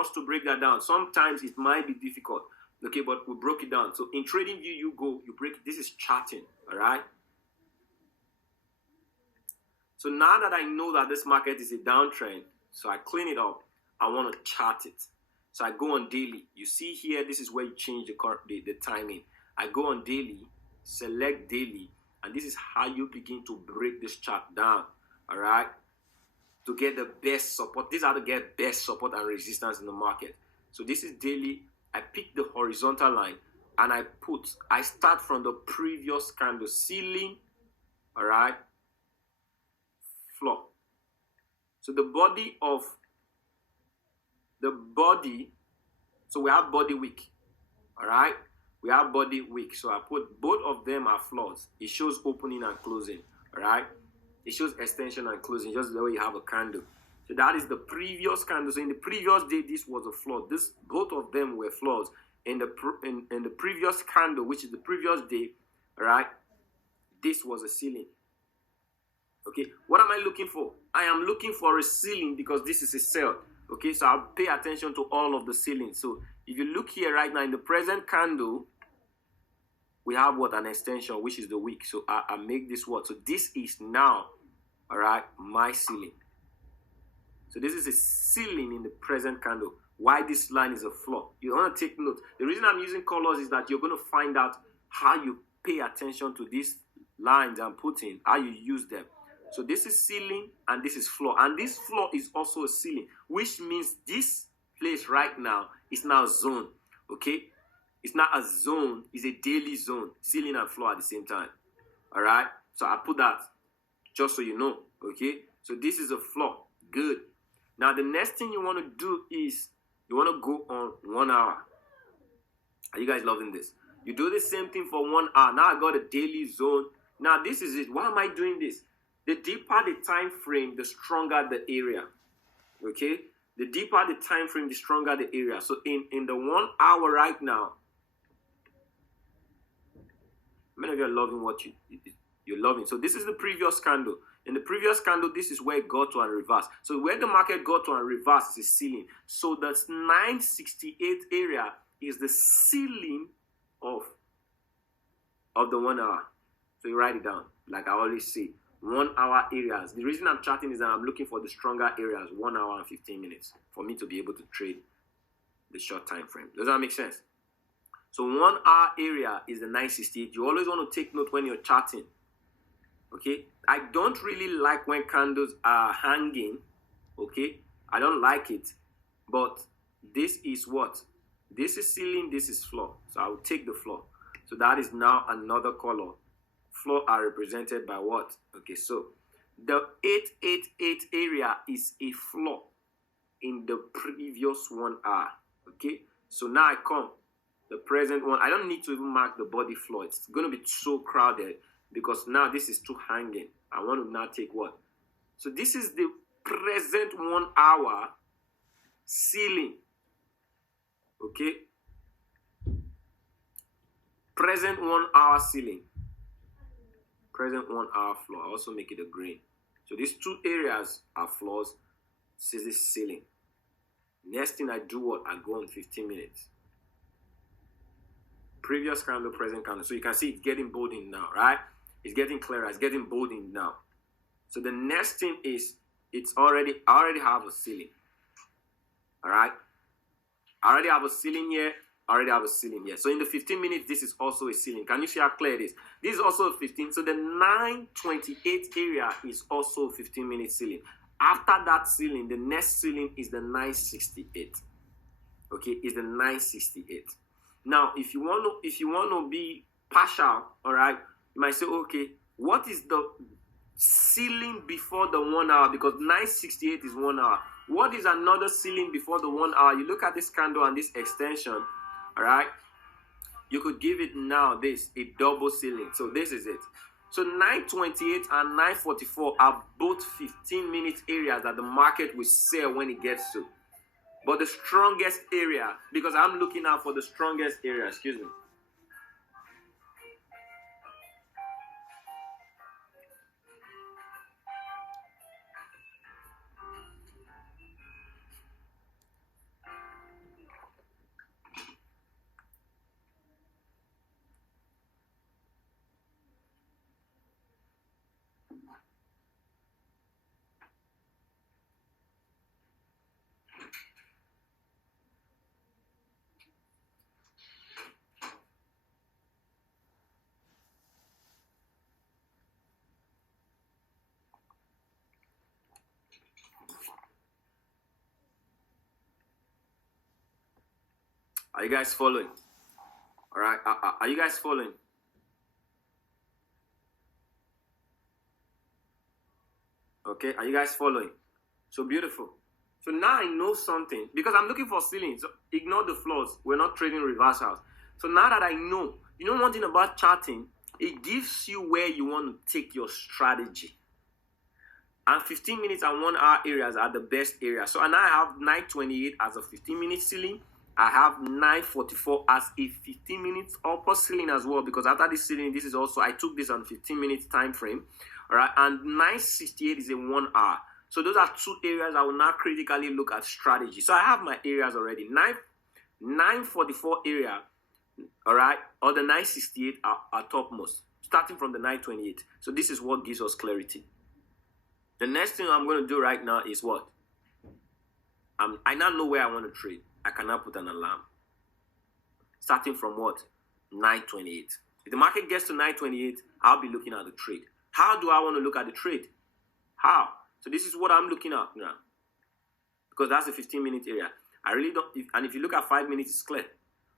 us to break that down. Sometimes it might be difficult, okay, but we broke it down. So in TradingView, you break it. This is charting, all right? So now that I know that this market is a downtrend, so I clean it up, I want to chart it. So I go on daily. You see here, this is where you change the timing. I go on daily, select daily, and this is how you begin to break this chart down, all right? To get the best support. This is how to get best support and resistance in the market. So this is daily. I pick the horizontal line, and I start from the previous candle ceiling, all right? Floor. So the body, so we have body wick, all right? We have body wick, so I put both of them are floors. It shows opening and closing, all right? It shows extension and closing, just the way you have a candle. So that is the previous candle. So in the previous day, this was a floor. Both of them were floors. In the previous candle, which is the previous day, all right? This was a ceiling. Okay, what am I looking for? I am looking for a ceiling because this is a sell. Okay, so I'll pay attention to all of the ceilings. So if you look here right now in the present candle, we have what? An extension, which is the wick. So I make this what? So this is now, all right, my ceiling. So this is a ceiling in the present candle. Why this line is a floor? You want to take note. The reason I'm using colors is that you're going to find out how you pay attention to these lines I'm putting, how you use them. So this is ceiling and this is floor. And this floor is also a ceiling, which means this place right now is now a zone. Okay? It's not a zone, it's a daily zone. Ceiling and floor at the same time. All right? So I put that just so you know. Okay? So this is a floor. Good. Now the next thing you want to do is you want to go on 1 hour. Are you guys loving this? You do the same thing for 1 hour. Now I got a daily zone. Now this is it. Why am I doing this? The deeper the time frame, the stronger the area. Okay? The deeper the time frame, the stronger the area. So in the 1 hour right now, many of you are loving what you're loving. So this is the previous candle. In the previous candle, this is where it got to and reverse. So where the market got to and reverse is a ceiling. So that's 968 area is the ceiling of the 1 hour. So you write it down, like I always say. 1 hour areas. The reason I'm charting is that I'm looking for the stronger areas, 1 hour and 15 minutes, for me to be able to trade the short time frame. Does that make sense? So 1 hour area is the 968. You always want to take note when you're charting. Okay? I don't really like when candles are hanging. Okay? I don't like it. But this is what? This is ceiling, this is floor. So I will take the floor. So that is now another color. Floor are represented by what? Okay, so the 888 area is a floor in the previous 1 hour. Okay, so now I come the present one. I don't need to even mark the body floor. It's going to be so crowded because now this is too hanging. I want to now take what? So this is the present 1 hour ceiling. Okay, present 1 hour ceiling. Present 1 hour floor. I also make it a green. So these two areas are floors. This is the ceiling. Next thing I do what? I go on 15 minutes. Previous candle, present candle. So you can see it's getting bolding now, right? It's getting clearer. It's getting bolding now. So the next thing is I already have a ceiling. All right? I already have a ceiling here. Already have a ceiling here. So in the 15 minutes, this is also a ceiling. Can you see how clear it is? This is also a 15. So the 928 area is also a 15-minute ceiling. After that ceiling, the next ceiling is the 968. Okay, is the 968. Now, if you want to be partial, all right, you might say, okay, what is the ceiling before the 1 hour? Because 968 is 1 hour. What is another ceiling before the 1 hour? You look at this candle and this extension. All right, you could give it now a double ceiling. So this is it. So 928 and 944 are both 15-minute areas that the market will sell when it gets to. But the strongest area, because I'm looking out for the strongest area, excuse me. Are you guys following? All right. Are you guys following? Okay. Are you guys following? So beautiful. So now I know something because I'm looking for ceilings. So ignore the flaws. We're not trading reversals. So now that I know, you know one thing about charting, it gives you where you want to take your strategy. And 15 minutes and 1 hour areas are the best areas. So and I have 9:28 as a 15-minute ceiling. I have 9:44 as a 15 minutes upper ceiling as well, because after this ceiling, this is also, I took this on 15 minutes time frame. All right, and 9:68 is a 1 hour. So those are two areas I will now critically look at strategy. So I have my areas already. 9:44 area, all right, or the 9:68 are topmost, starting from the 9:28. So this is what gives us clarity. The next thing I'm going to do right now is what? I now know where I want to trade. I can now put an alarm. Starting from what? 9:28. If the market gets to 9:28, I'll be looking at the trade. How do I want to look at the trade? How? So this is what I'm looking at now. Because that's a 15-minute area. I really don't, and if you look at 5 minutes, it's clear.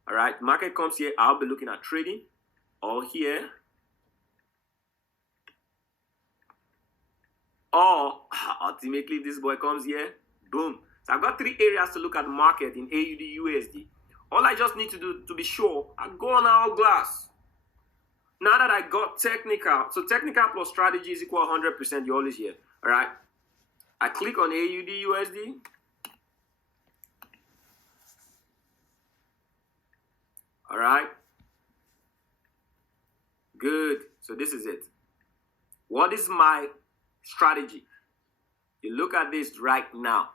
All right, market comes here, I'll be looking at trading. Or here. Or ultimately, this boy comes here, boom. So I've got 3 areas to look at the market in AUD USD. All I just need to do to be sure, I go on hourglass. Now that I got technical, so technical plus strategy is equal 100%, you always hear. All right. I click on AUD USD. All right. Good. So this is it. What is my strategy? You look at this right now.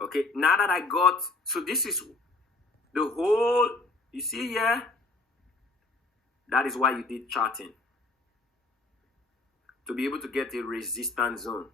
Okay. Now that I got, so this is the whole, you see here? That is why you did charting. To be able to get a resistance zone.